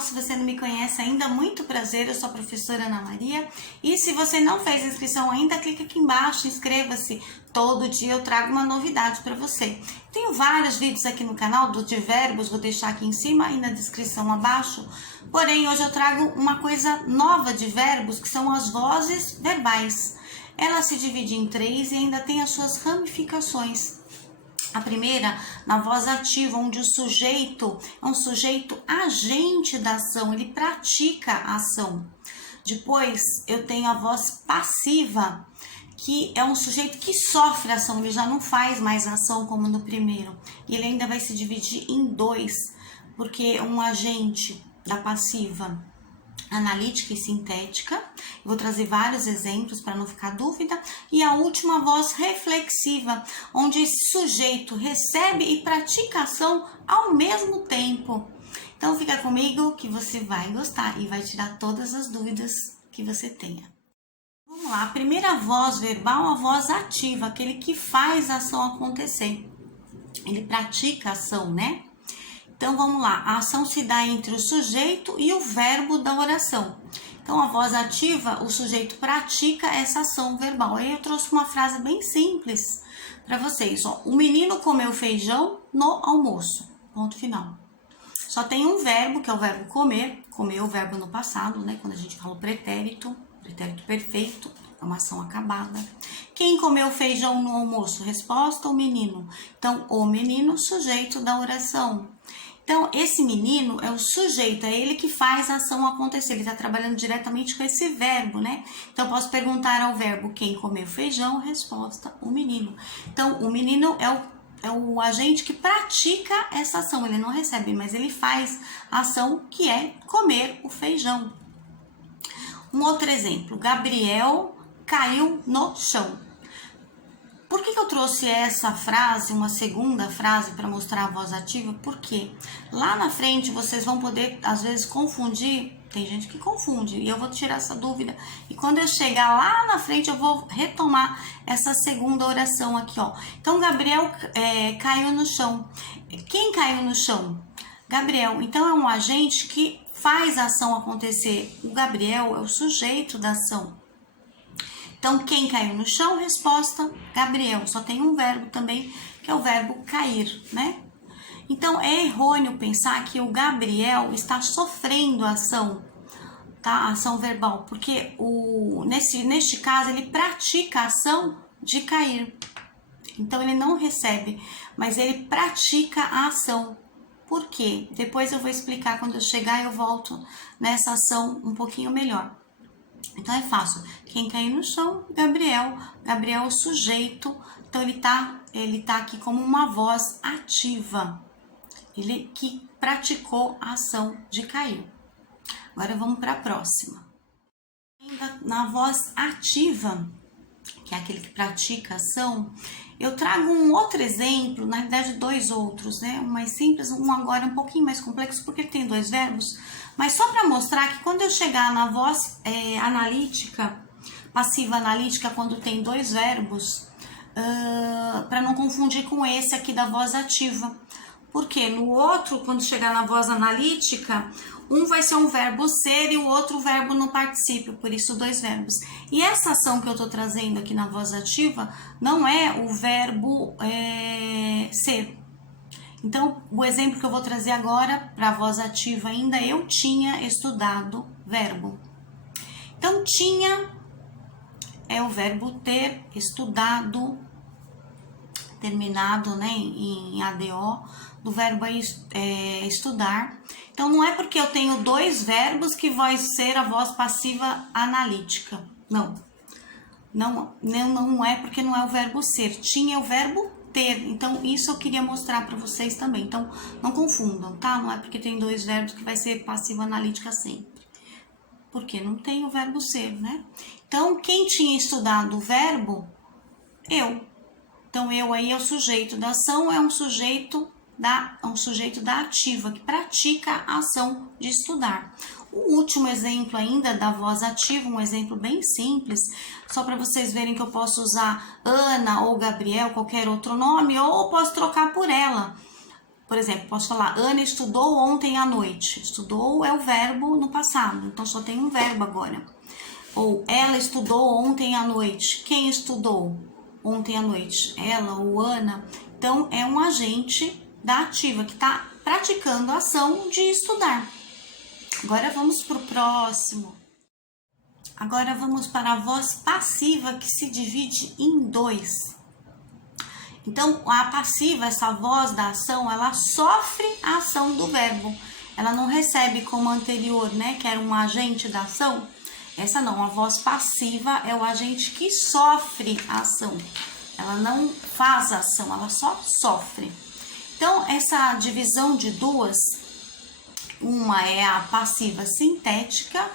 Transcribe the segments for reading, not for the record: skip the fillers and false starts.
canal. Se você não me conhece ainda, muito prazer, eu sou a professora Ana Maria. E se você não fez inscrição ainda, clica aqui embaixo, inscreva-se. Todo dia eu trago uma novidade para você. Tenho vários vídeos aqui no canal de verbos, vou deixar aqui em cima e na descrição abaixo. Porém, hoje eu trago uma coisa nova de verbos, que são as vozes verbais. Ela se divide em 3 e ainda tem as suas ramificações. A primeira, na voz ativa, onde o sujeito é um sujeito agente da ação, ele pratica a ação. Depois, eu tenho a voz passiva, que é um sujeito que sofre a ação, ele já não faz mais ação como no primeiro. E ele ainda vai se dividir em 2, porque é um agente da passiva analítica e sintética. Eu vou trazer vários exemplos para não ficar dúvida. E a última, voz reflexiva, onde esse sujeito recebe e pratica ação ao mesmo tempo. Então fica comigo que você vai gostar e vai tirar todas as dúvidas que você tenha. Vamos lá, a primeira voz verbal, a voz ativa, aquele que faz a ação acontecer. Ele pratica a ação, né? Então, vamos lá, a ação se dá entre o sujeito e o verbo da oração. Então, a voz ativa, o sujeito pratica essa ação verbal. Aí eu trouxe uma frase bem simples para vocês. Ó, o menino comeu feijão no almoço. Ponto final. Só tem um verbo, que é o verbo comer. Comer é o verbo no passado, né? Quando a gente fala o pretérito perfeito, é uma ação acabada. Quem comeu feijão no almoço? Resposta, o menino. Então, o menino, sujeito da oração. Então, esse menino é o sujeito, é ele que faz a ação acontecer, ele está trabalhando diretamente com esse verbo, né? Então, eu posso perguntar ao verbo quem comeu feijão, resposta, o menino. Então, o menino é o agente que pratica essa ação, ele não recebe, mas ele faz a ação que é comer o feijão. Um outro exemplo, Gabriel caiu no chão. Por que eu trouxe essa frase, uma segunda frase, para mostrar a voz ativa? Porque lá na frente vocês vão poder, às vezes, confundir. Tem gente que confunde e eu vou tirar essa dúvida. E quando eu chegar lá na frente, eu vou retomar essa segunda oração aqui, ó. Então, Gabriel caiu no chão. Quem caiu no chão? Gabriel. Então, é um agente que faz a ação acontecer. O Gabriel é o sujeito da ação. Então, quem caiu no chão? Resposta, Gabriel. Só tem um verbo também, que é o verbo cair, né? Então, é errôneo pensar que o Gabriel está sofrendo a ação, tá? A ação verbal, porque neste caso, ele pratica a ação de cair. Então, ele não recebe, mas ele pratica a ação. Por quê? Depois eu vou explicar, quando eu chegar, eu volto nessa ação um pouquinho melhor. Então, é fácil. Quem caiu no chão? Gabriel. Gabriel é o sujeito. Então, ele tá aqui como uma voz ativa. Ele que praticou a ação de cair. Agora, vamos para a próxima. Ainda na voz ativa, que é aquele que pratica a ação, eu trago um outro exemplo, na verdade 2 outros, né? Um mais simples, um agora um pouquinho mais complexo, porque ele tem 2 verbos, mas só para mostrar que quando eu chegar na voz analítica, passiva analítica, quando tem 2 verbos, para não confundir com esse aqui da voz ativa. Porque no outro, quando chegar na voz analítica, um vai ser um verbo ser e o outro verbo no particípio, por isso 2 verbos. E essa ação que eu tô trazendo aqui na voz ativa não é o verbo ser. Então, o exemplo que eu vou trazer agora para a voz ativa ainda, eu tinha estudado verbo. Então, tinha é o verbo ter, estudado, terminado, né, em ADO, do verbo estudar. Então, não é porque eu tenho 2 verbos que vai ser a voz passiva analítica. Não é porque não é o verbo ser. Tinha o verbo ter. Então, isso eu queria mostrar para vocês também. Então, não confundam, tá? Não é porque tem 2 verbos que vai ser passiva analítica sempre. Porque não tem o verbo ser, né? Então, quem tinha estudado o verbo? Eu. Então, eu aí é o sujeito da ação, é um sujeito da ativa, que pratica a ação de estudar. O último exemplo ainda da voz ativa, um exemplo bem simples, só para vocês verem que eu posso usar Ana ou Gabriel, qualquer outro nome, ou posso trocar por ela. Por exemplo, posso falar, Ana estudou ontem à noite. Estudou é o verbo no passado, então só tem um verbo agora. Ou ela estudou ontem à noite. Quem estudou ontem à noite? Ela ou Ana. Então, é um agente da ativa que está praticando a ação de estudar. Agora vamos para o próximo. Agora vamos para a voz passiva, que se divide em dois. Então, a passiva, essa voz da ação, ela sofre a ação do verbo. Ela não recebe como a anterior, né, que era um agente da ação. Essa não, a voz passiva é o agente que sofre a ação. Ela não faz a ação, ela só sofre. Então, essa divisão de duas, uma é a passiva sintética,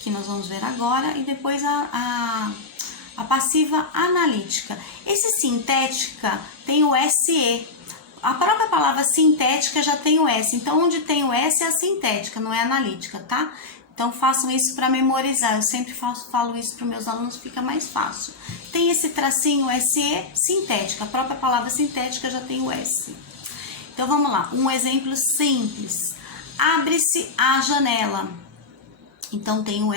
que nós vamos ver agora, e depois a passiva analítica. Esse sintética tem o SE. A própria palavra sintética já tem o S. Então, onde tem o S é a sintética, não é a analítica, tá? Então, façam isso para memorizar. Eu sempre falo isso para os meus alunos, fica mais fácil. Tem esse tracinho SE, sintética. A própria palavra sintética já tem o S. Então, vamos lá. Um exemplo simples. Abre-se a janela. Então, tem o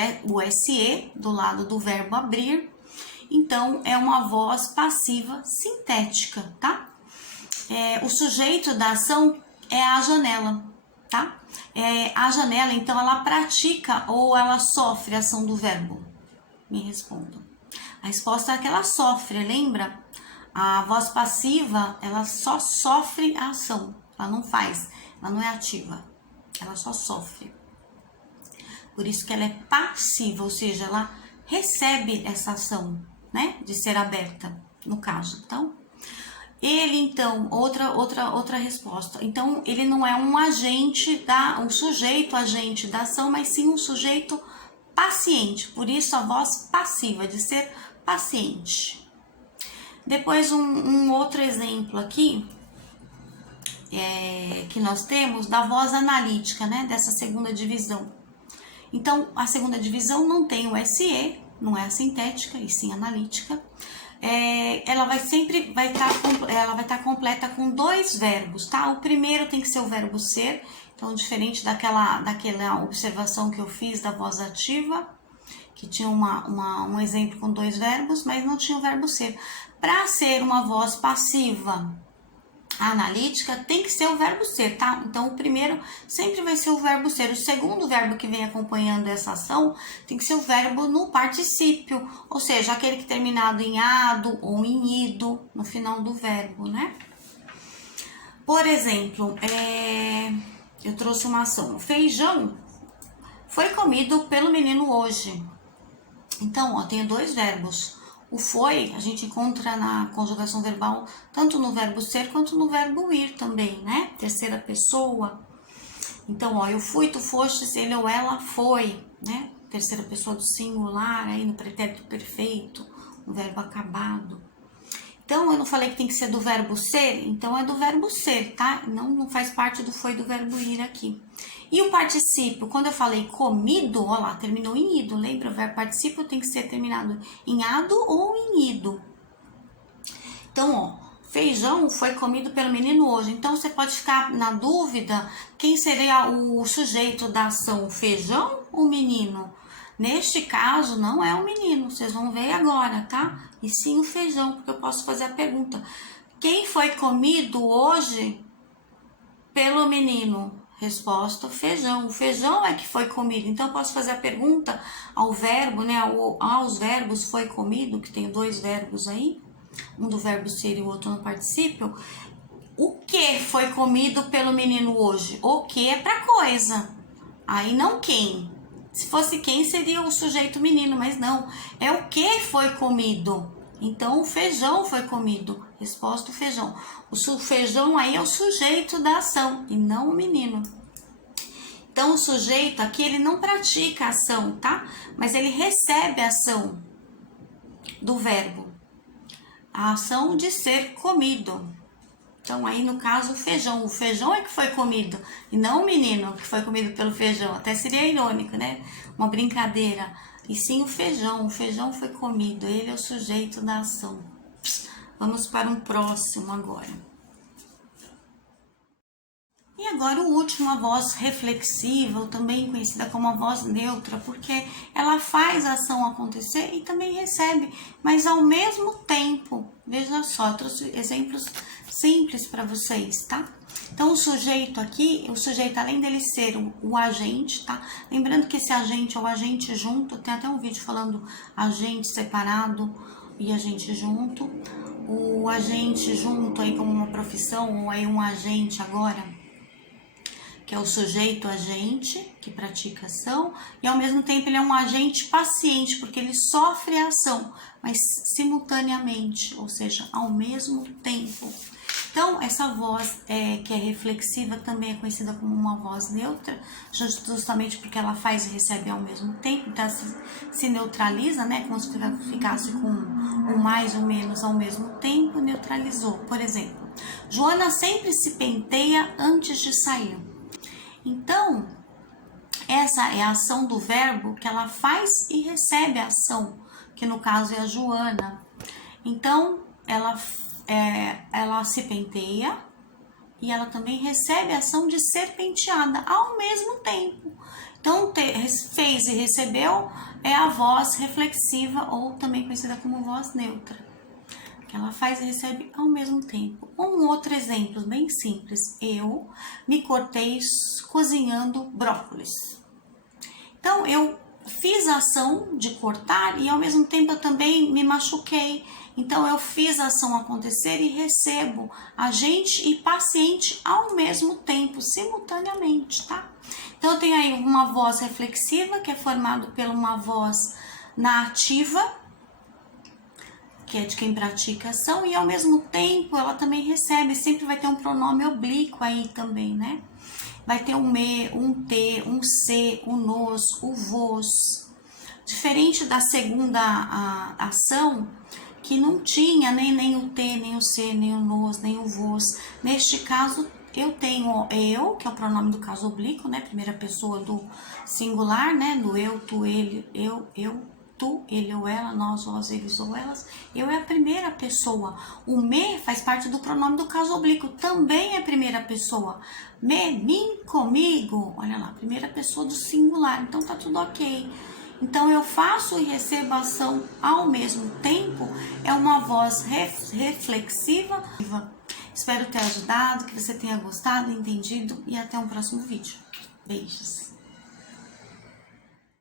SE do lado do verbo abrir. Então, é uma voz passiva sintética, tá? O sujeito da ação é a janela, tá? A janela, então, ela pratica ou ela sofre a ação do verbo? Me respondam. A resposta é que ela sofre, lembra? A voz passiva, ela só sofre a ação. Ela não faz, ela não é ativa. Ela só sofre. Por isso que ela é passiva, ou seja, ela recebe essa ação, né, de ser aberta, no caso. Então, ele, então, outra resposta. Então, ele não é um agente, um sujeito agente da ação, mas sim um sujeito paciente. Por isso, a voz passiva, de ser paciente. Depois, um outro exemplo aqui, que nós temos da voz analítica, né, dessa segunda divisão. Então, a segunda divisão não tem o SE, não é a sintética, e sim analítica. Ela vai estar completa com dois verbos, tá? O primeiro tem que ser o verbo ser, então diferente daquela observação que eu fiz da voz ativa, que tinha um exemplo com dois verbos, mas não tinha o verbo ser. Para ser uma voz passiva analítica, tem que ser o verbo ser, tá? Então, o primeiro sempre vai ser o verbo ser. O segundo verbo que vem acompanhando essa ação tem que ser o verbo no particípio, ou seja, aquele que terminado em ado ou em ido no final do verbo, né? Por exemplo, eu trouxe uma ação. O feijão foi comido pelo menino hoje. Então, ó, tenho dois verbos. O foi, a gente encontra na conjugação verbal, tanto no verbo ser quanto no verbo ir também, né? Terceira pessoa. Então, ó, eu fui, tu fostes, ele ou ela foi, né? Terceira pessoa do singular, aí no pretérito perfeito, no verbo acabado. Então, eu não falei que tem que ser do verbo ser? Então, é do verbo ser, tá? Não faz parte do foi do verbo ir aqui. E o particípio, quando eu falei comido, ó lá, terminou em ido, lembra? O verbo particípio tem que ser terminado em ado ou em ido. Então, ó, feijão foi comido pelo menino hoje. Então, você pode ficar na dúvida quem seria o sujeito da ação, o feijão ou o menino? Neste caso, não é o menino, vocês vão ver agora, tá? E sim o feijão, porque eu posso fazer a pergunta. Quem foi comido hoje pelo menino? Resposta, feijão. O feijão é que foi comido. Então, eu posso fazer a pergunta ao verbo, né? Aos verbos foi comido, que tem dois verbos aí. Um do verbo ser e o outro no particípio. O que foi comido pelo menino hoje? O que é pra coisa. Aí não quem. Se fosse quem, seria o sujeito menino, mas não. É o que foi comido. Então, o feijão foi comido. Resposta, o feijão. O feijão aí é o sujeito da ação e não o menino. Então, o sujeito aqui, ele não pratica a ação, tá? Mas ele recebe a ação do verbo. A ação de ser comido. Então, aí, no caso, o feijão é que foi comido, e não o menino que foi comido pelo feijão. Até seria irônico, né? Uma brincadeira. E sim o feijão foi comido, ele é o sujeito da ação. Vamos para um próximo agora. agora o último, a voz reflexiva, ou também conhecida como a voz neutra, porque ela faz a ação acontecer e também recebe, mas ao mesmo tempo. Veja só, eu trouxe exemplos simples para vocês, tá? Então, o sujeito aqui, o sujeito, além dele ser o agente, tá? Lembrando que esse agente é o agente junto, tem até um vídeo falando agente separado e agente junto. O agente junto aí como uma profissão, ou aí um agente agora, que é o sujeito agente, que pratica ação, e ao mesmo tempo ele é um agente paciente, porque ele sofre a ação, mas simultaneamente, ou seja, ao mesmo tempo. Então, essa voz que é reflexiva também é conhecida como uma voz neutra, justamente porque ela faz e recebe ao mesmo tempo, então se neutraliza, né? Como se ficasse com o mais ou menos ao mesmo tempo, neutralizou. Por exemplo, Joana sempre se penteia antes de sair. Então, essa é a ação do verbo que ela faz e recebe a ação, que no caso é a Joana. Então, ela se penteia e ela também recebe a ação de ser penteada ao mesmo tempo. Então, fez e recebeu é a voz reflexiva, ou também conhecida como voz neutra, que ela faz e recebe ao mesmo tempo. Um outro exemplo bem simples: eu me cortei cozinhando brócolis. Então, eu fiz a ação de cortar e ao mesmo tempo eu também me machuquei. Então, eu fiz a ação acontecer e recebo agente e paciente ao mesmo tempo, simultaneamente, tá? Então, eu tenho aí uma voz reflexiva, que é formada por uma voz na ativa, que é de quem pratica a ação, e ao mesmo tempo ela também recebe, sempre vai ter um pronome oblíquo aí também, né? Vai ter um me, um te, um se, o nos, o vos. Diferente da segunda ação, que não tinha nem o te, nem o se, nem o nos, nem o vos. Neste caso, eu tenho eu, que é o pronome do caso oblíquo, né? Primeira pessoa do singular, né? Do eu, tu, ele, eu, tu, ele ou ela, nós, vós, eles ou elas. Eu é a primeira pessoa. O me faz parte do pronome do caso oblíquo, também é primeira pessoa. Me, mim, comigo. Olha lá, primeira pessoa do singular. Então tá tudo ok. Então, eu faço e recebo a ação ao mesmo tempo, é uma voz reflexiva. Espero ter ajudado, que você tenha gostado, entendido, e até um próximo vídeo. Beijos!